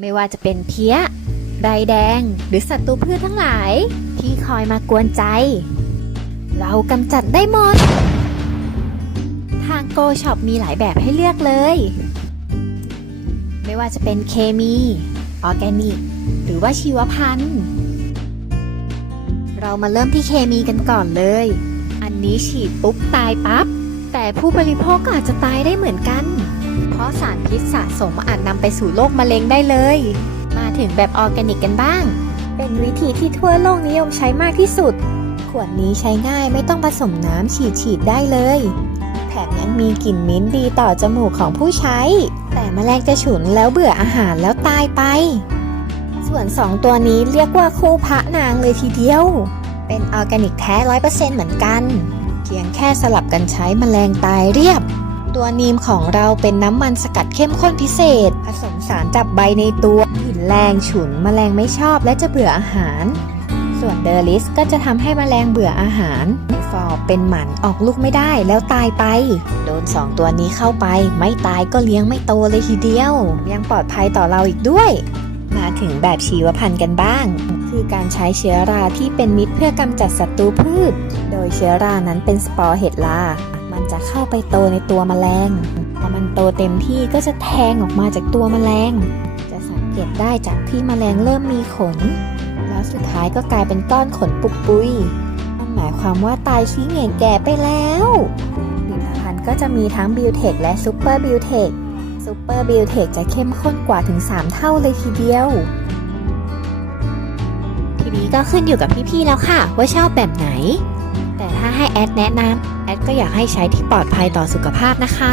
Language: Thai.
ไม่ว่าจะเป็นเพี้ย ไรแดง หรือศัตรูพืชทั้งหลาย ที่คอยมากวนใจ เรากำจัดได้หมด ทางโกช็อปมีหลายแบบให้เลือกเลย ไม่ว่าจะเป็นเคมี ออร์แกนิก หรือว่าชีวพันธุ์ เรามาเริ่มที่เคมีกันก่อนเลย อันนี้ฉีดปุ๊บตายปับ๊บ แต่ผู้บริโภคก็อาจจะตายได้เหมือนกัน เพราะสารพิษสะสมอาจนำไปสู่โรคมะเร็งได้เลย มาถึงแบบออร์แกนิกกันบ้าง เป็นวิธีที่ทั่วโลกนิยมใช้มากที่สุด ขวดนี้ใช้ง่ายไม่ต้องผสมน้ำฉีดฉีดได้เลย แถมยังมีกลิ่นมิ้นท์ดีต่อจมูกของผู้ใช้ แต่แมลงจะฉุนแล้วเบื่ออาหารแล้วตายไป ส่วน 2 ตัวนี้เรียกว่าคู่พระนางเลยทีเดียว เป็นออร์แกนิกแท้ร้อยเปอร์เซ็นต์เหมือนกัน เพียงแค่สลับกันใช้แมลงตายเรียบ ตัวนีมของเราเป็นน้ำมันสกัดเข้มข้นพิเศษ ผสมสารจับใบในตัวกลิ่นแรงฉุนแมลงไม่ชอบและจะเบื่ออาหาร ส่วนเดอริสก็จะทำให้แมลงเบื่ออาหารฟอร์เป็นหมันออกลูกไม่ได้แล้วตายไป โดนสองตัวนี้เข้าไป ไม่ตายก็เลี้ยงไม่โตเลยทีเดียว ยังปลอดภัยต่อเราอีกด้วย มาถึงแบบชีวพันธุ์กันบ้าง คือการใช้เชื้อราที่เป็นมิตรเพื่อกำจัดศัตรูพืช โดยเชื้อรานั้นเป็นสปอร์เห็ดรา จะเข้าไปโตในตัวแมลง พอมันโตเต็มที่ก็จะแทงออกมาจากตัวแมลง จะสังเกตได้จากที่แมลงเริ่มมีขน แล้วสุดท้ายก็กลายเป็นก้อนขนปุกปุยนั่นหมายความว่าตายชี้เหง่แก่ไปแล้วผลิตภัณฑ์ก็จะมีทั้งบิวเทคและซูเปอร์บิวเทคซูเปอร์บิวเทคจะเข้มข้นกว่าถึง 3 เท่าเลยทีเดียว ทีนี้ก็ขึ้นอยู่กับพี่ๆแล้วค่ะ ว่าชอบแบบไหน แต่ถ้าให้แอดแนะนำแอดก็อยากให้ใช้ที่ปลอดภัยต่อสุขภาพนะคะ